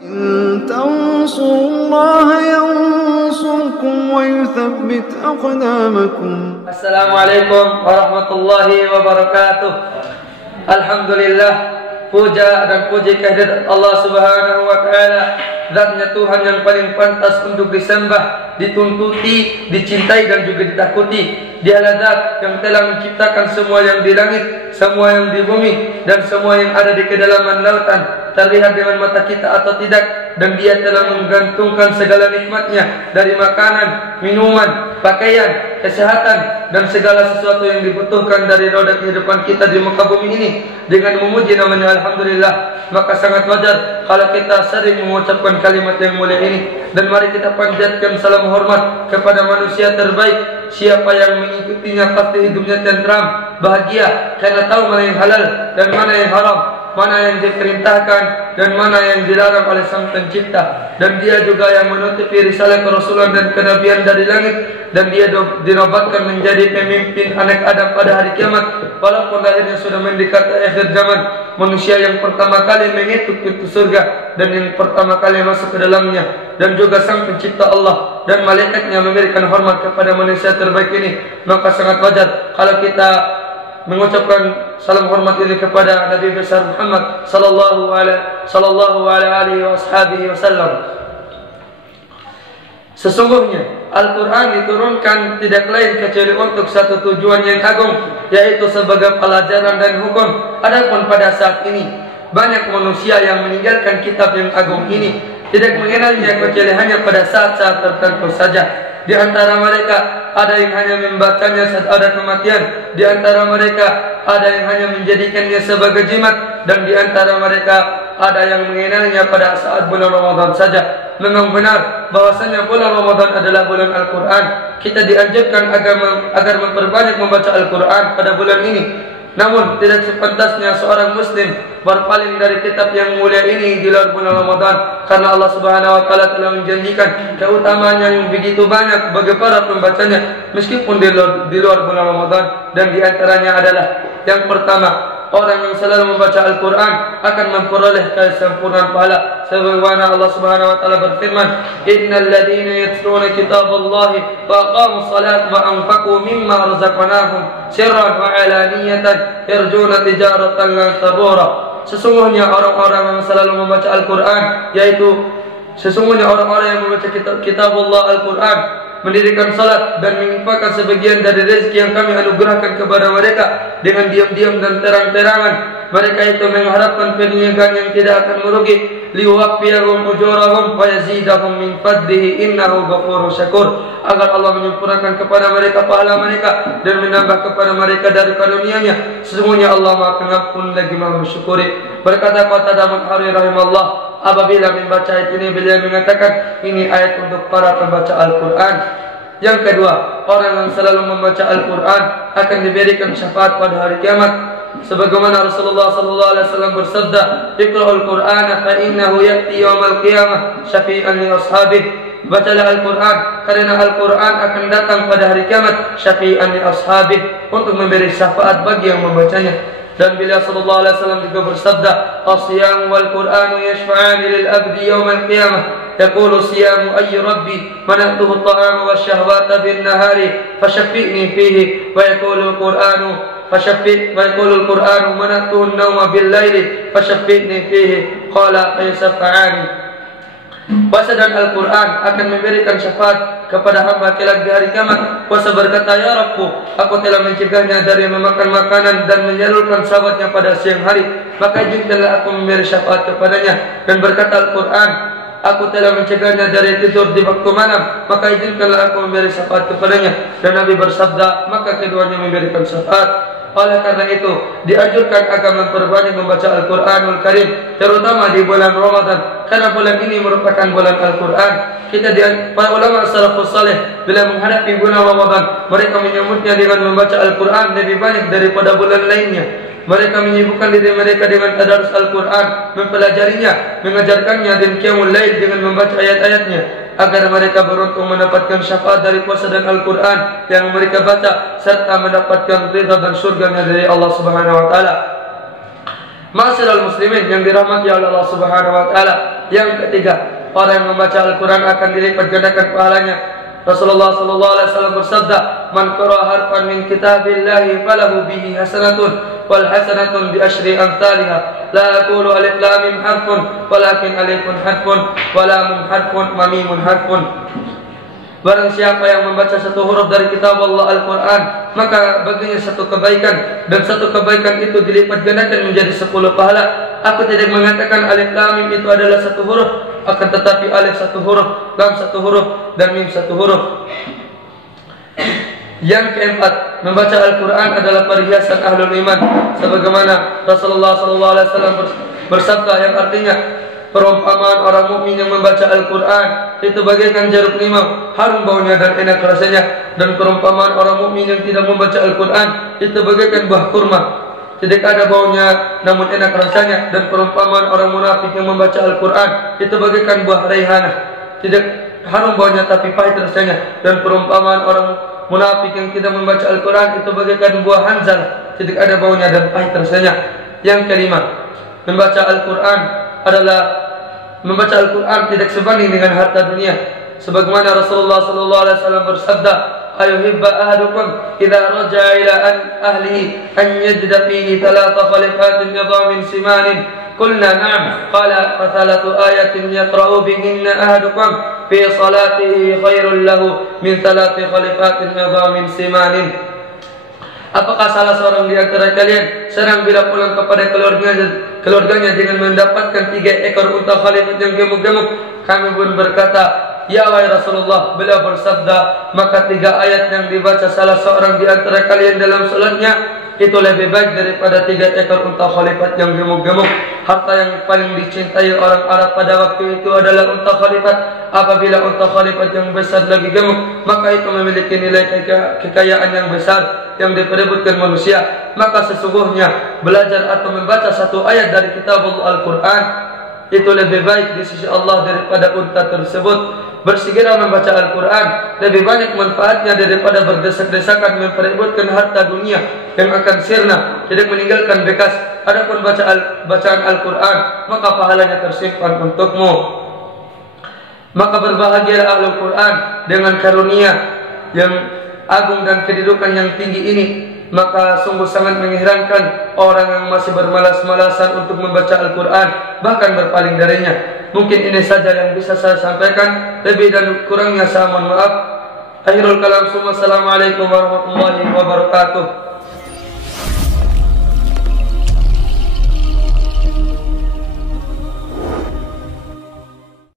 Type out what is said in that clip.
إن تنصروا الله ينصركم ويثبت أقدامكم. Assalamualaikum warahmatullahi wabarakatuh. Alhamdulillah, puja dan puji kehadirat Allah Subhanahu wa taala, zatnya Tuhan yang paling pantas untuk disembah, dituntuti, dicintai dan juga ditakuti. Dialah zat yang telah menciptakan semua yang di langit, semua yang di bumi, dan semua yang ada di kedalaman lautan, terlihat dengan mata kita atau tidak. Dan dia telah menggantungkan segala nikmatnya dari makanan, minuman, pakaian, kesehatan, dan segala sesuatu yang dibutuhkan dari roda kehidupan kita di muka bumi ini dengan memuji namanya Alhamdulillah. Maka sangat wajar kalau kita sering mengucapkan kalimat yang mulia ini. Dan mari kita panjatkan salam hormat kepada manusia terbaik. Siapa yang mengikutinya pasti hidupnya tentram, bahagia, karena tahu mana yang halal dan mana yang haram, mana yang diperintahkan dan mana yang dilarang oleh Sang Pencipta. Dan dia juga yang menutupi risalah kerasulan dan kenabian dari langit. Dan dia dinobatkan menjadi pemimpin anak Adam pada hari kiamat. Walaupun lahirnya sudah mendekati akhir zaman, manusia yang pertama kali mengetuk pintu surga dan yang pertama kali masuk ke dalamnya. Dan juga Sang Pencipta Allah dan malaikatnya memberikan hormat kepada manusia terbaik ini. Maka sangat wajar kalau kita mengucapkan salam hormat ini kepada Nabi besar Muhammad sallallahu alaihi wasallam. Sesungguhnya Al-Quran diturunkan tidak lain kecuali untuk satu tujuan yang agung, yaitu sebagai pelajaran dan hukum. Adapun pada saat ini banyak manusia yang meninggalkan kitab yang agung ini, tidak mengenalnya kecuali hanya pada saat-saat tertentu saja. Di antara mereka ada yang hanya membacanya saat ada kematian, di antara mereka ada yang hanya menjadikannya sebagai jimat, dan di antara mereka ada yang mengenalnya pada saat bulan Ramadan saja. Memang benar bahwasanya bulan Ramadan adalah bulan Al-Quran. Kita dianjurkan agar memperbanyak membaca Al-Quran pada bulan ini. Namun tidak sepantasnya seorang muslim berpaling dari kitab yang mulia ini di luar bulan Ramadan, karena Allah Subhanahu wa taala telah menjanjikan keutamaan yang begitu banyak bagi para pembacanya meskipun di luar bulan Ramadan. Dan di antaranya adalah yang pertama, orang yang selalu membaca Al-Quran akan memperoleh kesempurnaan pahala. Sebagaimana Allah Subhanahu wa taala berfirman, "Innal ladzina yatluna kitaballahi wa aqamus salata wa anfaqu mimma razaqnahum sirran wa alaniyatan yarjuna tijaratan lan tabura." Sesungguhnya orang-orang yang selalu membaca Al-Quran, yaitu sesungguhnya orang-orang yang membaca kitab Allah Al-Quran, mendirikan salat dan menginfakkan sebagian dari rezeki yang kami anugerahkan kepada mereka dengan diam-diam dan terang-terangan. Mereka itu mengharapkan perniagaan yang tidak akan merugi, liwaqfiyahum ujurahum wa yazidahum min fadlihi innahu ghafurur syakur, agar Allah menyempurnakan kepada mereka pahala mereka dan menambah kepada mereka dari karunia-Nya. Sesungguhnya Allah Maha Pengampun lagi Maha Mensyukuri. Berkata Qatadah Al-Harri rahimahullah, apabila membaca ayat ini beliau mengatakan ini ayat untuk para pembaca Al-Quran. Yang kedua, orang yang selalu membaca Al-Quran akan diberikan syafaat pada hari kiamat. Sebagaimana Rasulullah sallallahu alaihi wasallam bersabda, "Iqra'ul Qur'ana fa innahu ya'ti yaumal qiyamah syafi'an li ashabihi." Bacalah Al-Quran karena Al-Quran akan datang pada hari kiamat syafi'an li ashabihi, untuk memberi syafaat bagi yang membacanya. Dan beliau sallallahu alaihi wasallam juga bersabda, "As-siyam wal Qur'anu yashfa'ani lil 'abdi yaumal qiyamah. Yaqulu siyamu ay rabbi mana'tuhu at-ta'ama wasyahwata bin nahari fashaffi'ni fihi, wa yaqulu al-Qur'anu ويقول القرآن منعته النوم بالليل فشفعني فيه قال فيشفعاني." Puasa dan Al-Quran akan memberikan syafaat kepada hamba kelak di hari kiamat. Puasa berkata, "Ya Rabbu, aku telah mencegahnya dari memakan makanan dan menyalurkan sahabatnya pada siang hari, maka izinkanlah aku memberi syafaat kepadanya." Dan berkata Al-Quran, "Aku telah mencegahnya dari tidur di waktu malam, maka izinkanlah aku memberi syafaat kepadanya." Dan Nabi bersabda, maka keduanya memberikan syafaat. Oleh karena itu, dianjurkan agar memperbanyak membaca Al-Quranul Karim, terutama di bulan Ramadan, karena bulan ini merupakan bulan Al-Quran. Para ulama salafus saleh bila menghadapi bulan Ramadan, mereka menyambutnya dengan membaca Al-Quran lebih banyak daripada bulan lainnya. Mereka menyibukkan diri mereka dengan tadarus Al-Quran, mempelajarinya, mengajarkannya, dan qiyamul lail dengan membaca ayat-ayatnya, agar mereka beruntung mendapatkan syafaat dari puasa dan Al-Quran yang mereka baca, serta mendapatkan ridha dan surganya dari Allah Subhanahu wa taala. Ma'asyiral muslimin yang dirahmati oleh Allah Subhanahu wa taala, Yang ketiga, orang yang membaca Al-Quran akan dilipat gandakan pahalanya. Rasulullah sallallahu alaihi wasallam bersabda, "Man qara'a harfan min kitabillahi falahu bihi hasanatun wal hasanatun bi asyri amsalha. La aqulu alif lam mim harfun, walakin alifun harfun wa lamun harfun wa mimun harfun." Barang siapa yang membaca satu huruf dari kitab Allah Al-Quran, maka baginya satu kebaikan, dan satu kebaikan itu dilipat gandakan menjadi 10 pahala. Aku tidak mengatakan alif lam mim itu adalah satu huruf, akan tetapi alif satu huruf, lam satu huruf, dan mim satu huruf. Yang keempat, membaca Al-Quran adalah perhiasan ahlul iman, sebagaimana Rasulullah SAW bersabda yang artinya, perumpamaan orang mukmin yang membaca Al-Quran itu bagaikan jeruk limau, harum baunya dan enak rasanya. Dan perumpamaan orang mukmin yang tidak membaca Al-Quran itu bagaikan buah kurma, tidak ada baunya namun enak rasanya. Dan perumpamaan orang munafik yang membaca Al-Quran itu bagaikan buah raihanah, tidak harum baunya tapi pahit rasanya. Dan perumpamaan orang munafik yang tidak membaca Al-Quran itu bagaikan buah hanzal, tidak ada baunya dan pahit rasanya. Yang kelima, membaca Al-Quran tidak sebanding dengan harta dunia, sebagaimana Rasulullah SAW bersabda, "Ayuhibba ahadukum idza raja'a ila ahlihi an yajida fihi thalatha khalifatin nidamin simanin." Qulna na'am. Qala fa thalatu ayatin yaqra'u bihinna ahadukum fi salatihi khairul lahu min thalathi khalifatin nidamin simanin. Apakah salah seorang di antara kalian senang bila pulang kepada keluarganya dengan mendapatkan 3 ekor unta khalifat yang gemuk-gemuk? Kami pun berkata, "Ya wahai Rasulullah." Beliau bersabda, "Maka 3 ayat yang dibaca salah seorang di antara kalian dalam salatnya itu lebih baik daripada 3 ekor unta khalifat yang gemuk-gemuk." Harta yang paling dicintai orang Arab pada waktu itu adalah unta khalifat. Apabila unta khalifat yang besar lagi gemuk, maka itu memiliki nilai kekayaan yang besar yang diperebutkan manusia. Maka sesungguhnya belajar atau membaca satu ayat dari kitab Al-Quran itu lebih baik di sisi Allah daripada unta tersebut. Bersegera membaca Al-Quran lebih banyak manfaatnya daripada berdesak-desakan memperebutkan harta dunia yang akan sirna, tidak meninggalkan bekas. Adapun bacaan Al-Quran, maka pahalanya tersimpan untukmu. Maka berbahagialah Ahlul Quran dengan karunia yang agung dan kedudukan yang tinggi ini. Maka sungguh sangat mengherankan orang yang masih bermalas-malasan untuk membaca Al-Quran, bahkan berpaling darinya. Mungkin ini saja yang bisa saya sampaikan. Lebih dan kurangnya saya mohon maaf. Akhirul kalam. Assalamualaikum warahmatullahi wabarakatuh.